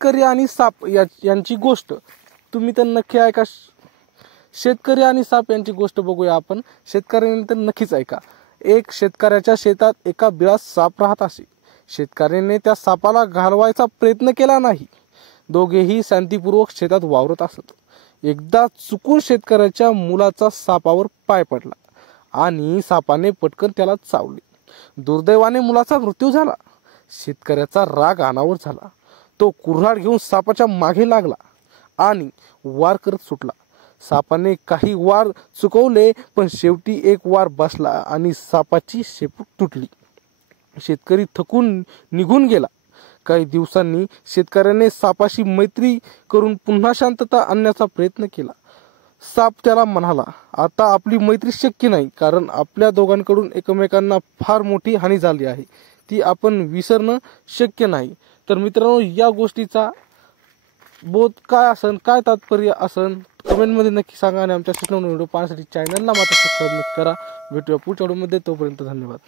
शेतकरी आणि साप यांची गोष्ट तुम्ही तर नक्की ऐका। शेतकरी आणि साप यांची गोष्ट बघूया आपण। शेतकऱ्याने तर नक्कीच ऐका। एक शेतकऱ्याच्या शेतात एका बिळात साप राहत असे। शेतकऱ्याने त्या सापाला घालवायचा प्रयत्न केला नाही। दोघेही शांतीपूर्वक शेतात वावरत असत। एकदा चुकून शेतकऱ्याच्या मुलाचा सापावर पाय पडला आणि सापाने पटकन त्याला चावले। दुर्दैवाने मुलाचा मृत्यू झाला। शेतकऱ्याचा राग अनावर झाला। तो कुऱ्हाड घेऊन सापाच्या मागे लागला आणि वार करत सुटला। सापाने काही वार चुकवले, पण शेवटी एक वार बसला आणि सापाची शेपूट तुटली। शेतकरी थकून निघून गेला। काही दिवसांनी शेतकऱ्याने सापाशी मैत्री करून पुन्हा शांतता आणण्याचा प्रयत्न केला। साप त्याला म्हणाला, आता आपली मैत्री शक्य नाही, कारण आपल्या दोघांकडून एकमेकांना फार मोठी हानी झाली आहे, ती आपण विसरणं शक्य नाही। तर मित्रांनो, या गोष्टीचा बोध काय असन, काय तात्पर्य असन, कमेंटमध्ये नक्की सांगा आणि आमच्या नवीन व्हिडिओ पाहण्यासाठी चॅनलला मात्र सबस्क्राईब करा। भेटूया पुढच्या व्हिडिओमध्ये, तोपर्यंत धन्यवाद।